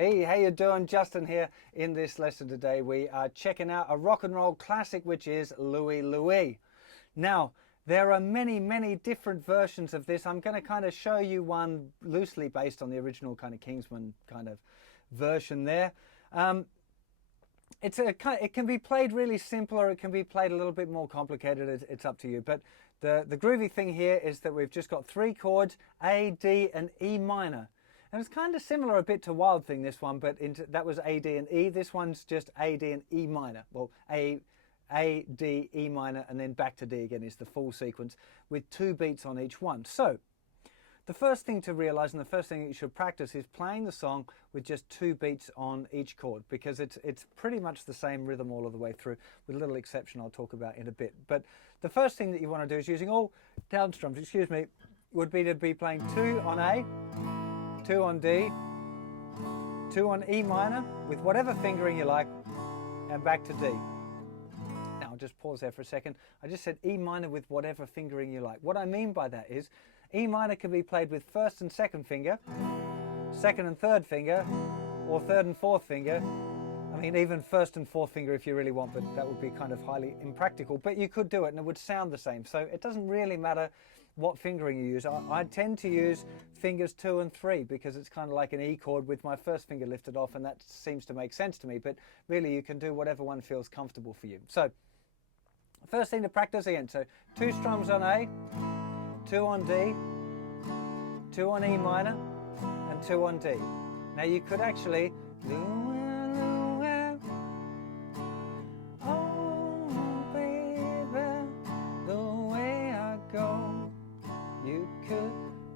Hey, how you doing? Justin here. In this lesson today, we are checking out a rock and roll classic, which is Louie Louie. Now, there are many different versions of this. I'm going to kind of show you one loosely based on the original kind of Kingsmen kind of version there. It can be played really simple, or it can be played a little bit more complicated. It's up to you. But the groovy thing here is that we've just got three chords, A, D, and E minor. And it's kind of similar a bit to Wild Thing, this one, but that was A, D, and E. This one's just A, D, and E minor. Well, A, D, E minor, and then back to D again is the full sequence with 2 beats on each one. So, the first thing to realize and the first thing that you should practice is playing the song with just 2 beats on each chord, because it's pretty much the same rhythm all of the way through, with a little exception I'll talk about in a bit. But the first thing that you want to do is, using all down strums, would be to be playing 2 on A, 2 on D, 2 on E minor with whatever fingering you like, and back to D. Now I'll just pause there for a second. I just said E minor with whatever fingering you like. What I mean by that is E minor can be played with first and second finger, second and third finger, or third and fourth finger. I mean, even first and fourth finger if you really want, but that would be kind of highly impractical. But you could do it and it would sound the same. So it doesn't really matter what fingering you use. I tend to use fingers 2 and 3 because it's kind of like an E chord with my first finger lifted off, and that seems to make sense to me. But really you can do whatever one feels comfortable for you. So first thing to practice again. So 2 strums on A, 2 on D, 2 on E minor, and 2 on D. Now you could actually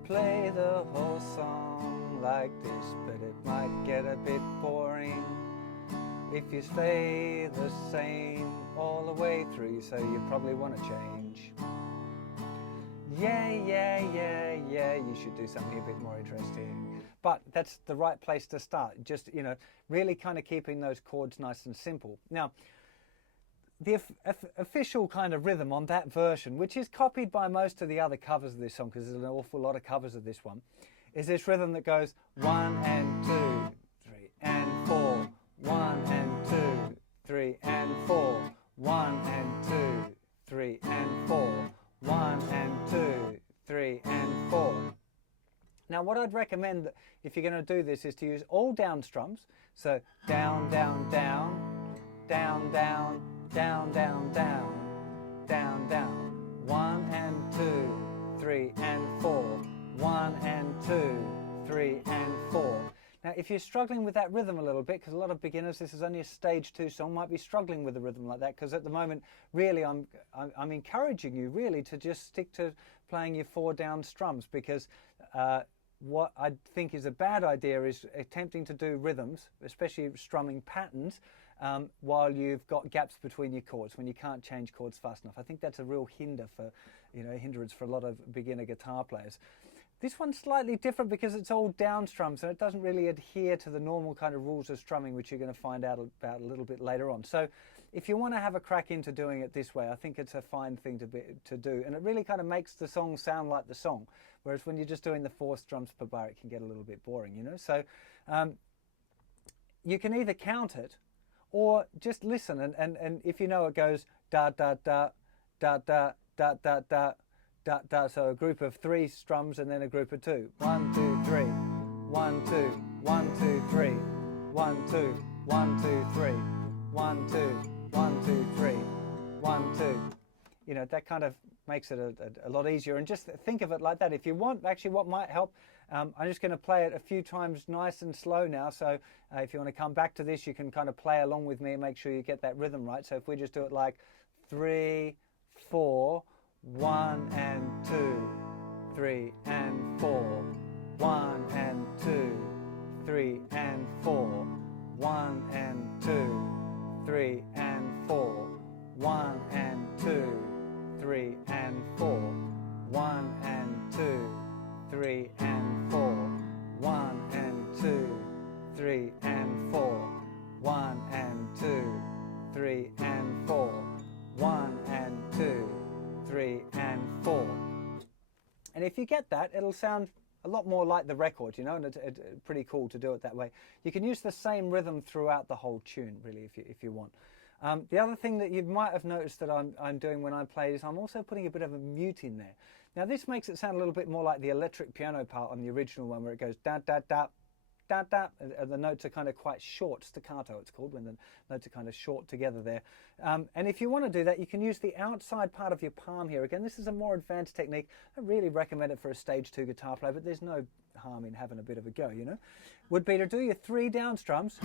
play the whole song like this, but it might get a bit boring if you stay the same all the way through, so you probably want to change. Yeah, you should do something a bit more interesting. But that's the right place to start, just, really kind of keeping those chords nice and simple. Now, the official kind of rhythm on that version, which is copied by most of the other covers of this song, because there's an awful lot of covers of this one, is this rhythm that goes 1 and 2, 3 and 4, 1 and 2, 3 and 4, 1 and 2, 3 and 4, 1 and 2, 3 and 4. Now what I'd recommend that if you're going to do this is to use all down strums, so down, down, down, down, down, down, down, down, down, down, 1 and 2, 3 and 4, 1 and 2, 3 and 4. Now if you're struggling with that rhythm a little bit, because a lot of beginners, this is only a stage 2 song, might be struggling with a rhythm like that, because at the moment really I'm encouraging you really to just stick to playing your 4 down strums, because what I think is a bad idea is attempting to do rhythms, especially strumming patterns, while you've got gaps between your chords, when you can't change chords fast enough. I think that's a real hindrance for a lot of beginner guitar players. This one's slightly different because it's all down strums, and it doesn't really adhere to the normal kind of rules of strumming, which you're going to find out about a little bit later on. So if you want to have a crack into doing it this way, I think it's a fine thing to do, and it really kind of makes the song sound like the song, whereas when you're just doing the 4 strums per bar, it can get a little bit boring, So you can either count it or just listen, and if you know it goes da da da da da da da da da da, so a group of 3 strums and then a group of 2. 1 2 3, 1 2, 1 2 3, 1 2, 1 2 3, 1 2, 1 2 3, 1 2. That kind of makes it a lot easier, and just think of it like that. If you want, actually what might help, I'm just going to play it a few times nice and slow now, so if you want to come back to this, you can kind of play along with me and make sure you get that rhythm right. So if we just do it like 3 4, 1 and 2, 3 and 4, 1 and 2, 3 and 4, 1 and 2, 3 and 4, 1 and 2, 3 and 4, 1 and 2, 3 and 4, 1 and 2, 3 and 4, 1 and 2, 3 and 4, 1 and 2, 3 and 4. And if you get that, it'll sound a lot more like the record, you know, and it's pretty cool to do it that way. You can use the same rhythm throughout the whole tune, really, if you want. The other thing that you might have noticed that I'm doing when I play is I'm also putting a bit of a mute in there. Now this makes it sound a little bit more like the electric piano part on the original one, where it goes da da da da da, and the notes are kind of quite short, staccato it's called, when the notes are kind of short together there. And if you want to do that, you can use the outside part of your palm here. Again, this is a more advanced technique. I really recommend it for a stage 2 guitar player, but there's no harm in having a bit of a go, you know. Would be to do your 3 down strums,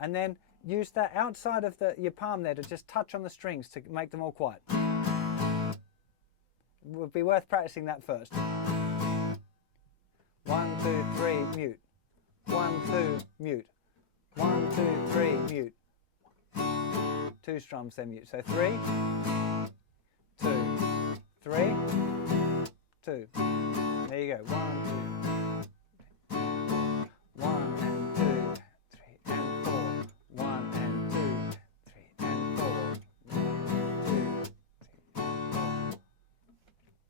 and then use that outside of your palm there to just touch on the strings to make them all quiet. It would be worth practicing that first. 1, 2, 3, mute. 1, 2, mute. 1, 2, 3, mute. 2 strums, then mute. So 3, 2, 3, 2. There you go. 1, 2, 1 and 2, 3 and 4. 1 and 2, 3 and 4. 1, 2, 3 and 4.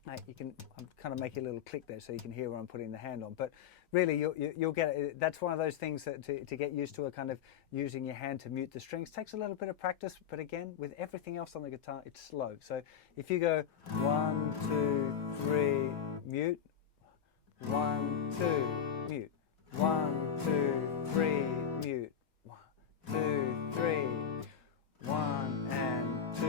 Now you can, I'm kind of making a little click there so you can hear where I'm putting the hand on. But really, you'll get it. That's one of those things that to get used to, a kind of using your hand to mute the strings takes a little bit of practice. But again, with everything else on the guitar, it's slow. So if you go 1, 2, 3, mute. 1, 2, mute. 1, 2, 3, mute. 1, 2, 3. 1 and 2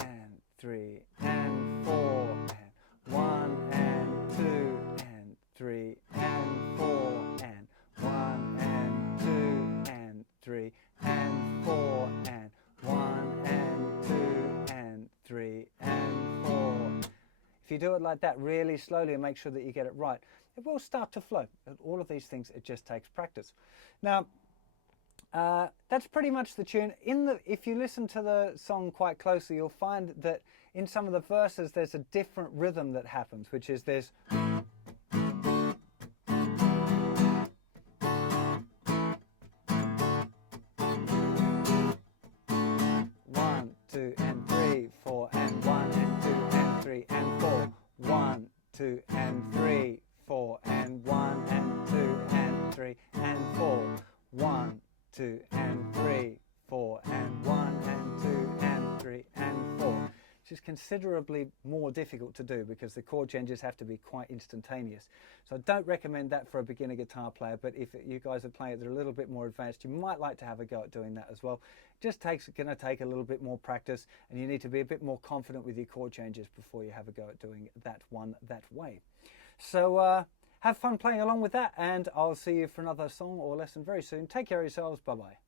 and 3 and 4 and 1 and 2 and 3 and 4 and 1 and 2 and 3 and 4 and 1 and 2 and 3 and 4. If you do it like that really slowly and make sure that you get it right, it will start to flow. All of these things, it just takes practice. Now, that's pretty much the tune. If you listen to the song quite closely, you'll find that in some of the verses there's a different rhythm that happens, which is this. 1, 2 and 3, 4 and 1 and 2 and 3 and 4. 1, 2 and 3, 4 and 1 and 2 and 3 and 4. 1, 2 and 3, 4 and 1 and 2 and 3 and 4. Which is considerably more difficult to do because the chord changes have to be quite instantaneous. So I don't recommend that for a beginner guitar player, but if you guys are playing it, they're a little bit more advanced, you might like to have a go at doing that as well. It just going to take a little bit more practice, and you need to be a bit more confident with your chord changes before you have a go at doing that one that way. So have fun playing along with that, and I'll see you for another song or lesson very soon. Take care of yourselves. Bye-bye.